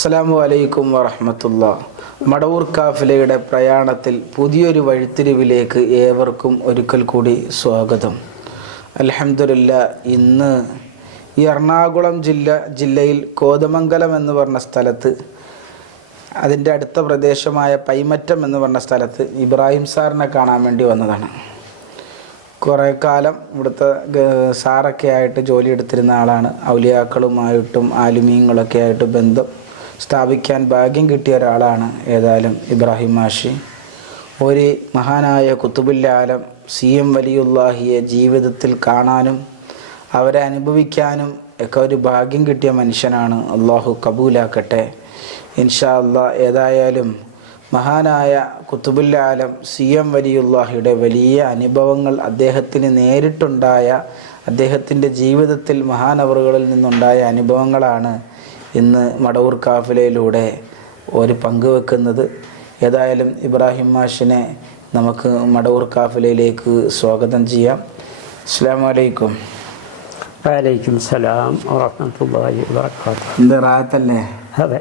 അസ്സലാമു അലൈക്കും വറഹ്മത്തുള്ളാഹി. മടവൂർ കാഫിലയുടെ പ്രയാണത്തിൽ പുതിയൊരു വഴിത്തിരിവിലേക്ക് ഏവർക്കും ഒരിക്കൽ കൂടി സ്വാഗതം. അൽഹംദുലില്ലാ, ഇന്ന് ഈ എറണാകുളം ജില്ലയിൽ കോതമംഗലം എന്ന് പറഞ്ഞ സ്ഥലത്ത്, അതിൻ്റെ അടുത്ത പ്രദേശമായ പൈമറ്റം എന്ന് പറഞ്ഞ സ്ഥലത്ത് ഇബ്രാഹിം സാറിനെ കാണാൻ വേണ്ടി വന്നതാണ്. കുറേ കാലം ഇവിടുത്തെ സാറൊക്കെ ആയിട്ട് ജോലി എടുത്തിരുന്ന ആളാണ്. ഔലിയാക്കളുമായിട്ടും ആലിമീങ്ങളൊക്കെ ആയിട്ട് ബന്ധം സ്ഥാപിക്കാൻ ഭാഗ്യം കിട്ടിയ ഒരാളാണ്. ഏതായാലും ഇബ്രാഹിം മാഷി ഒരു മഹാനായ ഖുതുബുൽ ആലം CM വലിയുല്ലാഹിയെ ജീവിതത്തിൽ കാണാനും അവരെ അനുഭവിക്കാനും ഒക്കെ ഒരു ഭാഗ്യം കിട്ടിയ മനുഷ്യനാണ്. അള്ളാഹു കബൂലാക്കട്ടെ ഇൻഷാ അല്ലാഹ്. ഏതായാലും മഹാനായ ഖുതുബുൽ ആലം CM വലിയുല്ലാഹിയുടെ വലിയ അനുഭവങ്ങൾ, അദ്ദേഹത്തിന് നേരിട്ടുണ്ടായ, അദ്ദേഹത്തിൻ്റെ ജീവിതത്തിൽ മഹാനവറുകളിൽ നിന്നുണ്ടായ അനുഭവങ്ങളാണ് ഇന്ന് മടവൂർ കാഫിലയിലൂടെ ഒരു പങ്കുവെക്കുന്നത്. ഏതായാലും ഇബ്രാഹിം മാഷിനെ നമുക്ക് മടവൂർ കാഫിലയിലേക്ക് സ്വാഗതം ചെയ്യാം. അസ്സലാമു അലൈക്കും. വലൈക്കും സലാം വറഹ്മത്തുള്ളാഹി വബറകാതുഹു. എന്ത് റാഹത്തല്ലേ? അതെ.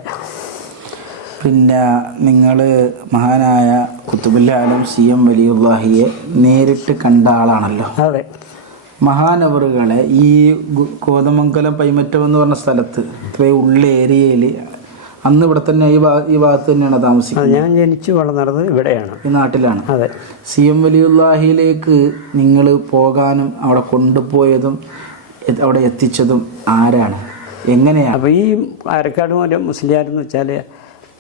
പിന്നെ നിങ്ങൾ മഹാനായ ഖുതുബുൽ ആലം CM വലിയുല്ലാഹിയെ നേരിട്ട് കണ്ട ആളാണല്ലോ. അതെ. മഹാനവറുകളെ ഈ കോതമംഗലം പൈമറ്റം എന്ന് പറഞ്ഞ സ്ഥലത്ത്, ഇത്രയും ഉള്ള ഏരിയയിൽ, അന്ന് ഇവിടെ തന്നെ ഈ ഭാഗത്ത് തന്നെയാണ് താമസിക്കുന്നത്? ഞാൻ ജനിച്ചു വളർന്നത് ഇവിടെയാണ്, ഈ നാട്ടിലാണ്. അതെ. CM വലിയുല്ലാഹിയിലേക്ക് നിങ്ങൾ പോകാനും അവിടെ കൊണ്ടുപോയതും അവിടെ എത്തിച്ചതും ആരാണ്, എങ്ങനെയാണ്? അപ്പോൾ ഈ ആരക്കാട് മുസ്ലിയാരെന്ന് വെച്ചാൽ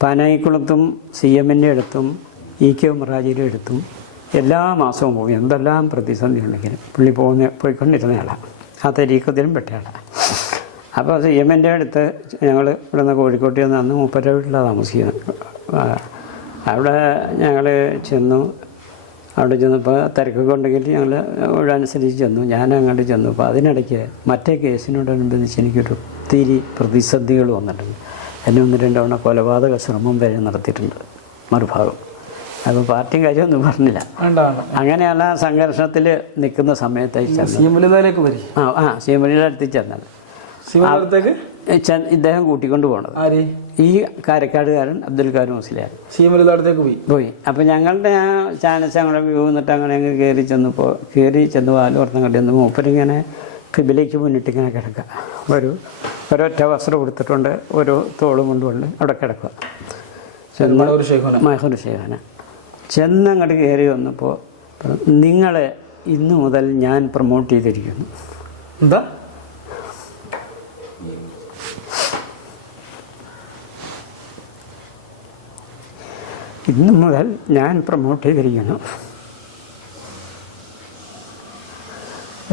പനായിക്കുളത്തും CMൻ്റെ അടുത്തും EK ഉമറാജിയുടെ അടുത്തും എല്ലാ മാസവും പോകും. എന്തെല്ലാം പ്രതിസന്ധി ഉണ്ടെങ്കിലും പുള്ളി പോയിക്കൊണ്ടിരുന്ന ആളാണ്. ആ തരീക്കത്തിലും പെട്ട ആളാണ്. അപ്പോൾ CMൻ്റെ അടുത്ത് ഞങ്ങൾ ഇവിടെ നിന്ന് കോഴിക്കോട്ടിൽ നിന്ന് അന്ന് മൂപ്പരുടെ വീട്ടിലാണ് താമസിക്കുന്നത്. അവിടെ ഞങ്ങൾ ചെന്നു. അവിടെ ചെന്നപ്പോൾ തിരക്കൊക്കെ ഉണ്ടെങ്കിൽ ഞങ്ങൾ ഇവിടെ അനുസരിച്ച് ചെന്നു. ഞാൻ അങ്ങോട്ട് ചെന്നു. അപ്പോൾ അതിനിടയ്ക്ക് മറ്റേ കേസിനോടനുബന്ധിച്ച് എനിക്കൊരു ഒത്തിരി പ്രതിസന്ധികൾ വന്നിട്ടുണ്ട്. എന്നെ 1-2 തവണ കൊലപാതക ശ്രമം വരെ നടത്തിയിട്ടുണ്ട് മറുഭാഗം. അപ്പോൾ പാർട്ടിയും കാര്യമൊന്നും പറഞ്ഞില്ല. അങ്ങനെയുള്ള സംഘർഷത്തിൽ നിൽക്കുന്ന സമയത്തായി CM വലിയുടെ അടുത്ത് ചെന്നത്. ഇദ്ദേഹം കൂട്ടിക്കൊണ്ട് പോകണത് ഈ കാരക്കാടുകാരൻ അബ്ദുൽ കാരും മുസ്ലിയാർ CM വലിയുടെ പോയി. അപ്പോൾ ഞങ്ങളുടെ ആ ചാനസ് അങ്ങനെ വ്യൂ എന്നിട്ട് അങ്ങനെ അങ്ങ് കയറി ചെന്ന് വാലോർത്തം കണ്ടിരുന്നു. മൂപ്പരിങ്ങനെ കിബിലേക്ക് മുന്നിട്ടിങ്ങനെ കിടക്കുക. ഒരൊറ്റ വസ്ത്രം കൊടുത്തിട്ടുണ്ട്, ഒരു തോളും കൊണ്ടുകൊണ്ട് അവിടെ കിടക്കുക. മഹൂർ ഷെയ്ഖാന ചെന്നങ്ങോട്ട് കയറി വന്നപ്പോൾ, നിങ്ങളെ ഇന്നു മുതൽ ഞാൻ പ്രൊമോട്ട് ചെയ്തിരിക്കുന്നു. എന്താ? ഇന്നു മുതൽ ഞാൻ പ്രൊമോട്ട് ചെയ്തിരിക്കുന്നു.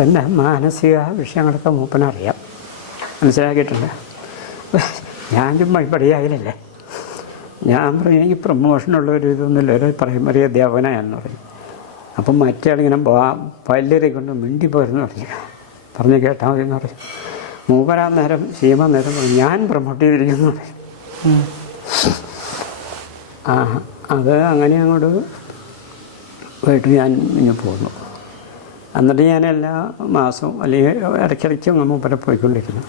എൻ്റെ മാനസിക വിഷയങ്ങളൊക്കെ മൂപ്പനറിയാം, മനസ്സിലാക്കിയിട്ടുണ്ട്. ഞാൻ ചുമ്മാ പഠിയായില്ലേ. ഞാൻ പറഞ്ഞു, എനിക്ക് പ്രൊമോഷനുള്ളൊരു ഇതൊന്നുമില്ല, ഒരു പ്രൈമറി അധ്യാപകനായെന്ന് പറഞ്ഞു. അപ്പം മറ്റേ ആളിങ്ങനെ പല്ലരെ കൊണ്ട് മിണ്ടി പോരെന്ന് പറഞ്ഞു കേട്ടാൽ മതി എന്ന് പറഞ്ഞു. മൂപ്പരാ നേരം CM നേരം പറഞ്ഞു, ഞാൻ പ്രൊമോട്ട് ചെയ്തിരിക്കുന്നു പറഞ്ഞു. അത് അങ്ങനെ അങ്ങോട്ട് പോയിട്ട് ഞാൻ ഇനി പോന്നു. എന്നിട്ട് ഞാൻ എല്ലാ മാസവും അല്ലെങ്കിൽ ഇടയ്ക്കിടയ്ക്ക് മൂപ്പരെ പോയിക്കൊണ്ടിരിക്കുന്നു.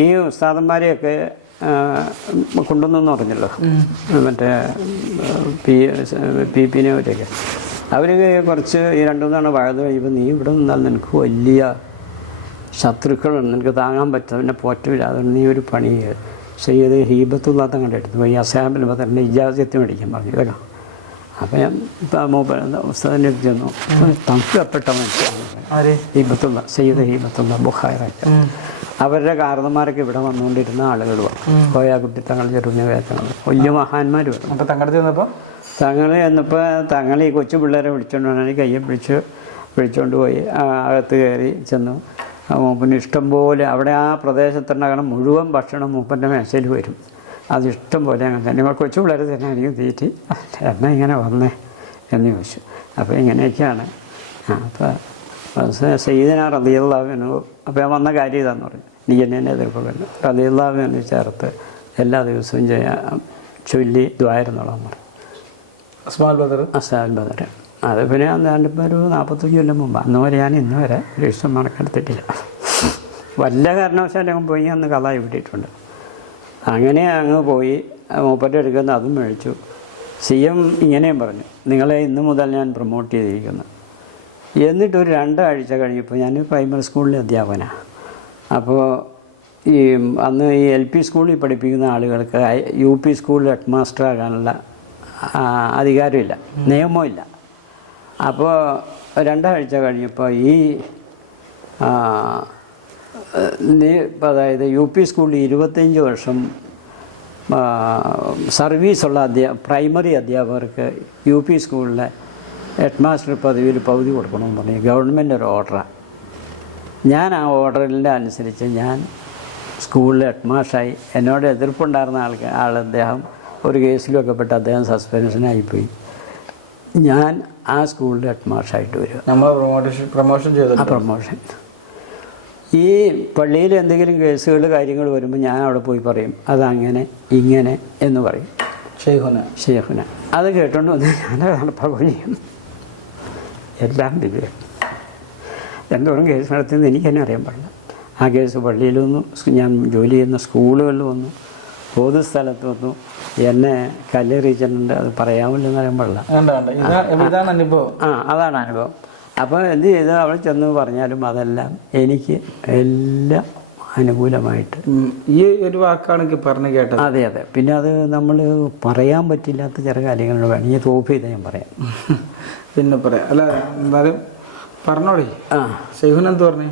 ഈ ഉസ്താദന്മാരെയൊക്കെ കൊണ്ടുവന്നെന്ന് പറഞ്ഞല്ലോ, മറ്റേ PPനെ അവരെയൊക്കെ. അവർ കുറച്ച് ഈ 2-3 തവണ വഴുത് കഴിയുമ്പോൾ, നീ ഇവിടെ നിന്നാൽ നിനക്ക് വലിയ ശത്രുക്കളുണ്ട്, നിനക്ക് താങ്ങാൻ പറ്റും, പിന്നെ പോറ്റില്ല, അതുകൊണ്ട് നീ ഒരു പണി ചെയ്ത് ഹീബത്തുള്ള തങ്ങളുടെ അടുത്ത് പോയി അസാബിൽ ബദറിൻ്റെ ഇജാസത്ത് മേടിക്കാൻ പറഞ്ഞു. ഇതൊക്കെ അപ്പം ഞാൻ ഉസ്താദിൻ്റെ അടുത്ത് ചെന്നു. തങ്കപ്പെട്ട മനുഷ്യനാണ് ഹീബത്തുള്ള, സയ്യിദ് ഹീബത്തുള്ള ബുഖാറൊക്കെ. അവരുടെ കാരണന്മാരൊക്കെ ഇവിടെ വന്നുകൊണ്ടിരുന്ന ആളുകളുമാണ്. കോയാക്കുട്ടി തങ്ങൾ, ചെറുഞ്ഞ വേത്തങ്ങൾ, വലിയ മഹാന്മാർ വരും. അപ്പോൾ തങ്ങളുടെ ചെന്നപ്പോൾ തങ്ങൾ ഈ കൊച്ചു പിള്ളേരെ വിളിച്ചുകൊണ്ടാണ് കയ്യെ വിളിച്ചുകൊണ്ട് പോയി അകത്ത് കയറി ചെന്നു. മൂപ്പന് ഇഷ്ടം പോലെ അവിടെ ആ പ്രദേശത്തുണ്ടാകണം മുഴുവൻ ഭക്ഷണം മൂപ്പൻ്റെ മേശയിൽ വരും. അതിഷ്ടം പോലെ അങ്ങനെ തന്നെ. കൊച്ചു പിള്ളേരെ തന്നെ എനിക്ക് തീറ്റി. എന്നാ ഇങ്ങനെ വന്നേ എന്ന് ചോദിച്ചു. അപ്പോൾ ഇങ്ങനെയൊക്കെയാണ്. അപ്പോൾ സയ്യിദന റളിയല്ലാഹു അൻഹു, അപ്പോൾ ഞാൻ വന്ന കാര്യം ഇതാന്ന് പറഞ്ഞു, നീ എന്നെ എതിർക്കൊള്ളു, റളിയല്ലാഹു അൻഹു ചേർത്ത് എല്ലാ ദിവസവും ചൊല്ലി ദ്വായിരുന്നോളാം പറഞ്ഞു. അസ്ഹാബുൽ ബദർ. അത് പിന്നെ അന്നാണ്ടിപ്പോൾ ഒരു 45 കൊല്ലം മുമ്പ്. അന്ന് വരെ ഞാൻ ഇന്ന് വരെ ഒരു ഇഷ്ടം മണക്കെടുത്തിട്ടില്ല. വല്ല കാരണവശാലും പോയി അന്ന് കഥ വിട്ടിട്ടുണ്ട്. അങ്ങനെ അങ്ങ് പോയി മൂപ്പൻ്റെ എടുക്കുന്ന അതും മേടിച്ചു. CM ഇങ്ങനെയും പറഞ്ഞു, നിങ്ങളെ ഇന്ന് മുതൽ ഞാൻ പ്രൊമോട്ട് ചെയ്തിരിക്കുന്നു. എന്നിട്ടൊരു 2 ആഴ്ച കഴിഞ്ഞപ്പോൾ ഞാൻ പ്രൈമറി സ്കൂളിലെ അധ്യാപകനാണ്. അപ്പോൾ അന്ന് ഈ LP സ്കൂളിൽ പഠിപ്പിക്കുന്ന ആളുകൾക്ക് UP സ്കൂളിൽ ഹെഡ് മാസ്റ്റർ ആകാനുള്ള അധികാരമില്ല, നിയമമില്ല. അപ്പോൾ 2 ആഴ്ച കഴിഞ്ഞപ്പോൾ അതായത് UP സ്കൂളിൽ 25 വർഷം സർവീസുള്ള പ്രൈമറി അധ്യാപകർക്ക് UP സ്കൂളിലെ ഹെഡ് മാസ്റ്റർ പദവിയിൽ പകുതി കൊടുക്കണമെന്ന് പറഞ്ഞു. ഗവൺമെൻറ് ഒരു ഓർഡറാണ്. ഞാൻ ആ ഓർഡറിൻ്റെ അനുസരിച്ച് ഞാൻ സ്കൂളിലെ ഹെഡ് മാസ്റ്ററായി. എന്നോട് എതിർപ്പുണ്ടായിരുന്ന അദ്ദേഹം ഒരു കേസിലൊക്കെ പെട്ട് അദ്ദേഹം സസ്പെൻഷനായിപ്പോയി. ഞാൻ ആ സ്കൂളിലെ ഹെഡ് മാസ്റ്ററായിട്ട് വരിക. നമ്മൾ പ്രൊമോഷൻ ചെയ്തു. ആ പ്രൊമോഷൻ ഈ പള്ളിയിൽ എന്തെങ്കിലും കേസുകൾ കാര്യങ്ങൾ വരുമ്പോൾ ഞാൻ അവിടെ പോയി പറയും, അതങ്ങനെ ഇങ്ങനെ എന്ന് പറയും. ഷെയ്ഖുന അത് കേട്ടോണ്ട് വന്ന് ഞാനതാണ് പ്രവചിക്കും. എല്ലാം വിജയം. എന്തോരം കേസ് നടത്തിയെന്ന് എനിക്കെന്നെ അറിയാൻ പാടില്ല. ആ കേസ് പള്ളിയിൽ വന്നു, ഞാൻ ജോലി ചെയ്യുന്ന സ്കൂളുകളിൽ വന്നു, പൊതുസ്ഥലത്ത് വന്നു. എന്നെ കല്ലെറിയിച്ചിട്ടുണ്ട്. അത് പറയാമല്ലോ എന്ന് അറിയാൻ പാടില്ല. അതാണ് അനുഭവം. അപ്പോൾ എന്ത് ചെയ്തു, അവൾ ചെന്ന് പറഞ്ഞാലും അതെല്ലാം എനിക്ക് എല്ലാം അനുകൂലമായിട്ട്. ഈ ഒരു വാക്കാണെങ്കിൽ പറഞ്ഞു കേട്ടത്. അതെ. പിന്നെ അത് നമ്മൾ പറയാൻ പറ്റില്ലാത്ത ചില കാര്യങ്ങൾ വേണമെങ്കിൽ തോപ്പ് ചെയ്ത് ഞാൻ പറയാം. പിന്നെ പറയാം. അല്ല എന്നാലും പറഞ്ഞോളി. ഷെയ്ഖുനെന്ത് പറഞ്ഞു?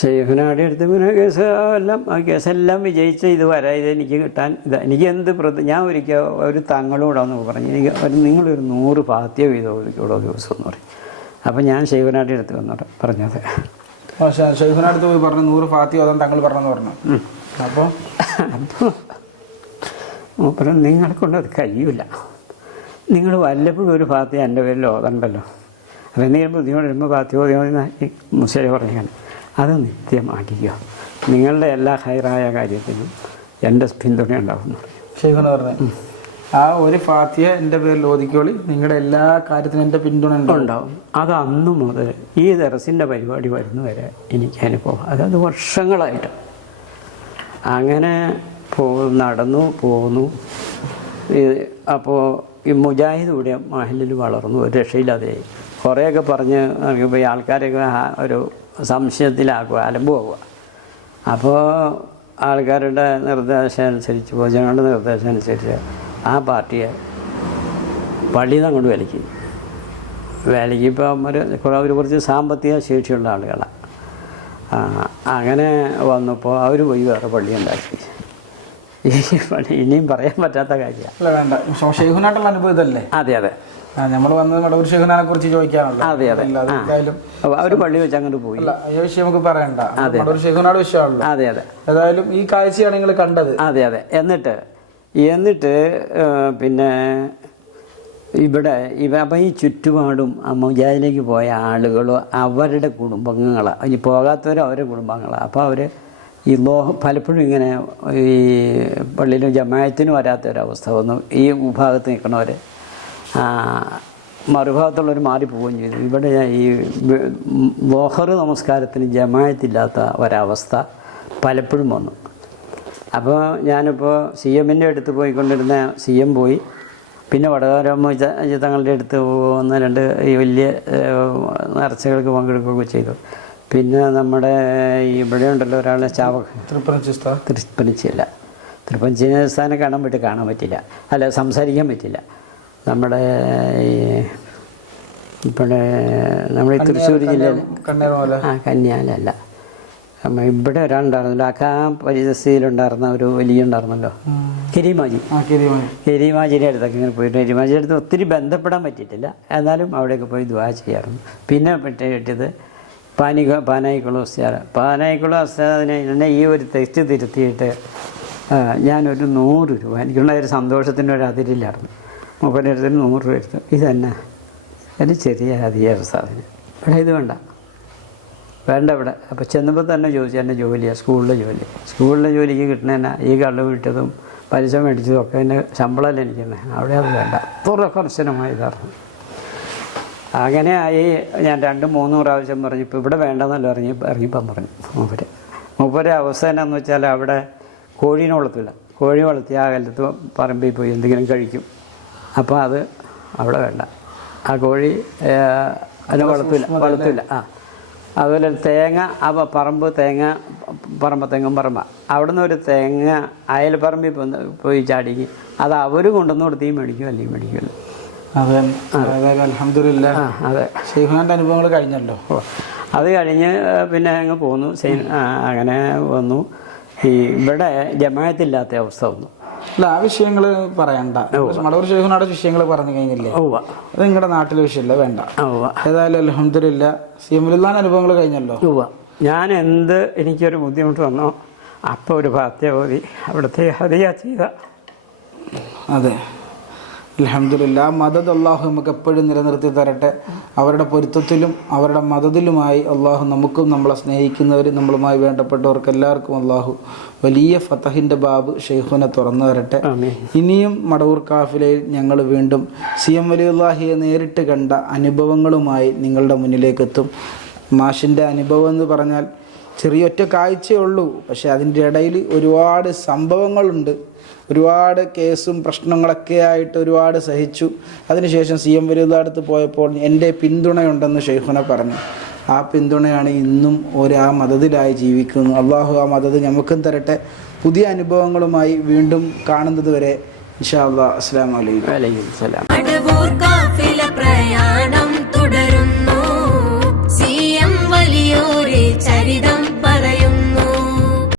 ഷെയ്ഖുനാടെ അടുത്ത് പിന്നെ കേസെല്ലാം വിജയിച്ച് ഇത് വരാം, ഇതെനിക്ക് കിട്ടാൻ എനിക്ക് ഞാൻ ഒരിക്കൽ ഒരു തങ്ങളോട് വന്ന് പറഞ്ഞു, എനിക്ക് നിങ്ങളൊരു 100 ഫാത്തിഹ വീതം ഓരോ ദിവസം എന്ന് പറയും. അപ്പം ഞാൻ ഷെയ്ഖുനാടെ അടുത്ത് വന്നോട്ടെ പറഞ്ഞത്. ഷെയ്ഖുനടുത്ത് പോയി പറഞ്ഞു 100 ഫാത്തിഹ ഓതാൻ തങ്ങൾ പറഞ്ഞെന്ന് പറഞ്ഞു. അപ്പോൾ മൂപ്പരം നിങ്ങളെ കൊണ്ട് അത് കഴിയില്ല, നിങ്ങൾ വല്ലപ്പോഴും ഒരു ഫാത്തിഹ എൻ്റെ പേരിൽ ഓതണ്ടല്ലോ, അപ്പോൾ എന്തെങ്കിലും ബുദ്ധിമുട്ട് വരുമ്പോൾ ഫാത്തിഹ ഓതിയോന്ന് മുസ്ലിം പറഞ്ഞാണ്. അത് നിത്യമാക്കിക്കുക, നിങ്ങളുടെ എല്ലാ ഹൈറായ കാര്യത്തിനും എൻ്റെ പിന്തുണ ഉണ്ടാവുന്നു ഷെയ്ഖുന പറഞ്ഞു. ആ ഒരു ഫാത്തിഹ എൻ്റെ പേരിൽ ഓതിക്കോളി, നിങ്ങളുടെ എല്ലാ കാര്യത്തിനും എൻ്റെ പിന്തുണ ഉണ്ടാവും. അത് അന്നു മുതൽ ഈ ദർസിൻ്റെ പരിപാടി വരുന്നവരെ എനിക്ക് അനുഭവം. അതായത് വർഷങ്ങളായിട്ട് അങ്ങനെ നടന്നു പോന്നു. അപ്പോൾ ഈ മുജാഹിദ് കൂടെ മഹലിൽ വളർന്നു, ഒരു രക്ഷയില്ലാതെയായി. കുറേയൊക്കെ പറഞ്ഞ് ഇപ്പോൾ ഈ ആൾക്കാരൊക്കെ ഒരു സംശയത്തിലാക്കുക, അലമ്പുമാകുക. അപ്പോൾ ആൾക്കാരുടെ നിർദ്ദേശം അനുസരിച്ച്, പൊതുജനങ്ങളുടെ നിർദ്ദേശം അനുസരിച്ച് ആ പാർട്ടിയെ പള്ളിയിൽ നിന്ന് അങ്ങോട്ട് വിലയ്ക്ക് ഇപ്പോൾ അവർ കുറച്ച് സാമ്പത്തിക ശേഷിയുള്ള ആളുകളാണ്. അങ്ങനെ വന്നപ്പോൾ അവർ പോയി വേറെ പള്ളി ഉണ്ടാക്കി. ഈ പള്ളി ഇനിയും പറയാൻ പറ്റാത്ത കാര്യമാണ്. വേണ്ട, ഷെയ്ഖുനായിട്ടുള്ള അനുഭവത്തല്ലേ? അതെ. നമ്മൾ വന്നത് മടവൂർ ഷെയ്ഖുനാനെ കുറിച്ച് ചോദിക്കാനുള്ളത്. അതെ. അവർ പള്ളി വെച്ച് അങ്ങോട്ട് പോയി. ഈ വിഷയം നമുക്ക് പറയണ്ട, മടവൂർ ഷെയ്ഖുനാട് വിഷയമാണല്ലോ. അതെ. ഏതായാലും ഈ കാഴ്ചയാണ് നിങ്ങൾ കണ്ടത്. അതെ. എന്നിട്ട് പിന്നെ ഇവിടെ അപ്പം ഈ ചുറ്റുപാടും മുജാഹിദിലേക്ക് പോയ ആളുകളോ അവരുടെ കുടുംബങ്ങളാണ്, ഇനി പോകാത്തവരോ അവരുടെ കുടുംബങ്ങളാണ്. അപ്പോൾ അവർ ഈ പലപ്പോഴും ഇങ്ങനെ ഈ പള്ളിയിലും ജമാഅത്തിന് വരാത്തൊരവസ്ഥ വന്നു. ഈ വിഭാഗത്ത് നിൽക്കണവർ മറുഭാഗത്തുള്ളവർ മാറിപ്പോവുകയും ചെയ്തു. ഇവിടെ ഈ ളുഹർ നമസ്കാരത്തിന് ജമാഅത്തില്ലാത്ത ഒരവസ്ഥ പലപ്പോഴും വന്നു. അപ്പോൾ ഞാനിപ്പോൾ CMൻ്റെ അടുത്ത് പോയിക്കൊണ്ടിരുന്ന CM പോയി. പിന്നെ വടകരമ്മ തങ്ങളുടെ അടുത്ത് 1-2 ഈ വലിയ നേർച്ചകൾക്ക് പങ്കെടുക്കുകയൊക്കെ ചെയ്തു. പിന്നെ നമ്മുടെ ഇവിടെ ഉണ്ടല്ലോ ഒരാളെ തൃപ്പഞ്ചിസ്ഥാനെ കാണാൻ പറ്റില്ല, അല്ല സംസാരിക്കാൻ പറ്റില്ല. നമ്മുടെ ഈ ഇവിടെ നമ്മുടെ തൃശ്ശൂർ ജില്ലയിൽ കന്യാലല്ല, ഇവിടെ ഒരാളുണ്ടായിരുന്നല്ലോ, ആ പരിസ്ഥിതിയിലുണ്ടായിരുന്ന ഒരു വലിയ ഉണ്ടായിരുന്നല്ലോ, കരീമാജിയുടെ അടുത്തൊക്കെ ഇങ്ങനെ പോയിട്ട് കരീമാജിയുടെ അടുത്ത് ഒത്തിരി ബന്ധപ്പെടാൻ പറ്റിയിട്ടില്ല. എന്നാലും അവിടെയൊക്കെ പോയി ദുആ ചെയ്യാറുണ്ട്. പിന്നെ കിട്ടിയത് പാനായിക്കുളം ഉസ്താദിനെ എന്നെ ഈ ഒരു തെറ്റ് തിരുത്തിയിട്ട് ഞാനൊരു 100 രൂപ, എനിക്കുള്ള ഒരു സന്തോഷത്തിൻ്റെ ഒരു അതിരില്ലായിരുന്നു. 30 100 രൂപ എടുത്തു. ഇതന്നെ ഒരു ചെറിയ അതിയ ഉസ്താദിന്, ഇവിടെ ഇത് വേണ്ട ഇവിടെ. അപ്പോൾ ചെന്നപ്പോൾ തന്നെ ചോദിച്ചു, എൻ്റെ ജോലിയാണ് സ്കൂളിലെ ജോലിക്ക് കിട്ടണേനാ ഈ കള്ള് വിട്ടതും പലിശ മേടിച്ചതും ഒക്കെ എൻ്റെ ശമ്പളമല്ല എനിക്കെന്നെ, അവിടെ അത് വേണ്ട. അത്ര കർശനമായതായിരുന്നു. അങ്ങനെ ആയി. ഞാൻ 2-3 പ്രാവശ്യം പറഞ്ഞു, ഇപ്പോൾ ഇവിടെ വേണ്ടെന്നല്ലോ ഇറങ്ങിപ്പം പറഞ്ഞു മൂപ്പര് അവസ്ഥ എന്നാന്ന് വെച്ചാൽ അവിടെ കോഴീനെ വളർത്തില്ല, കോഴി വളർത്തി ആ കാലത്ത് പറമ്പിൽ പോയി എന്തെങ്കിലും കഴിക്കും. അപ്പോൾ അത് അവിടെ വേണ്ട, ആ കോഴി അതിനെ വളർത്തില്ല. അതുപോലെ തേങ്ങ, ആ പറമ്പത്തെങ്ങും പറമ്പ അവിടുന്ന് ഒരു തേങ്ങ അയൽപ്പറമ്പിൽ പോയി ചാടി അത് അവർ കൊണ്ടുവന്ന് കൊടുത്തേയും മേടിക്കും, അല്ലെങ്കിൽ മേടിക്കുമല്ലോ. അതെ, അൽഹംദുലില്ലാ. അതെ, ഷെയ്ഖുനാൻ്റെ അനുഭവങ്ങൾ കഴിഞ്ഞല്ലോ. അത് കഴിഞ്ഞ് പിന്നെ അങ്ങ് പോന്നു. അങ്ങനെ വന്നു. ഇവിടെ ജമാഅത്തില്ലാത്ത അവസ്ഥ വന്നു. അല്ല, ആ വിഷയങ്ങൾ പറയണ്ട. മടവൂർ ഷെയ്ഖുനാടെ വിഷയങ്ങൾ പറഞ്ഞു കഴിഞ്ഞില്ലേ, അത് നിങ്ങളുടെ നാട്ടിലെ വിഷയമല്ല, വേണ്ട. ഏതായാലും അൽഹംദുലില്ലാ സിയമുലുള്ളാന്റെ അനുഭവങ്ങൾ കഴിഞ്ഞല്ലോ. എനിക്കൊരു ബുദ്ധിമുട്ട് വന്നോ അപ്പോൾ ഒരു ഫാത്തിഹ ഓതി അവിടുത്തെ ഹദിയ ചെയ്ത. അതെ, അൽഹംദുലില്ലാ. മദദ് അള്ളാഹു നമുക്ക് എപ്പോഴും നിലനിർത്തി തരട്ടെ. അവരുടെ പൊരുത്തത്തിലും അവരുടെ മദദിലുമായി അള്ളാഹു നമുക്കും നമ്മളെ സ്നേഹിക്കുന്നവർ നമ്മളുമായി വേണ്ടപ്പെട്ടവർക്ക് എല്ലാവർക്കും അള്ളാഹു വലിയ ഫതഹിൻ്റെ ബാബ് ഷെയ്ഖുനെ തുറന്നു തരട്ടെ. ഇനിയും മടവൂർ കാഫിലയിൽ ഞങ്ങൾ വീണ്ടും CM വലിയുല്ലാഹിയെ നേരിട്ട് കണ്ട അനുഭവങ്ങളുമായി നിങ്ങളുടെ മുന്നിലേക്ക് എത്തും. മാഷിൻ്റെ അനുഭവം എന്ന് പറഞ്ഞാൽ ചെറിയൊറ്റ കാഴ്ചയേ ഉള്ളൂ, പക്ഷേ അതിൻ്റെ ഇടയിൽ ഒരുപാട് സംഭവങ്ങളുണ്ട്. ഒരുപാട് കേസും പ്രശ്നങ്ങളൊക്കെ ആയിട്ട് ഒരുപാട് സഹിച്ചു. അതിനുശേഷം CM വലിയുടെ അടുത്ത് പോയപ്പോൾ എൻ്റെ പിന്തുണയുണ്ടെന്ന് ഷെയ്ഖുന പറഞ്ഞു. ആ പിന്തുണയാണ് ഇന്നും ആ മദദിലായി ജീവിക്കുന്നു. അള്ളാഹു ആ മദത് നമുക്കും തരട്ടെ. പുതിയ അനുഭവങ്ങളുമായി വീണ്ടും കാണുന്നത് വരെ ഇൻഷാ അല്ലാഹ്. അസ്സലാമു അലൈക്കും. വലൈക്കും സലാം.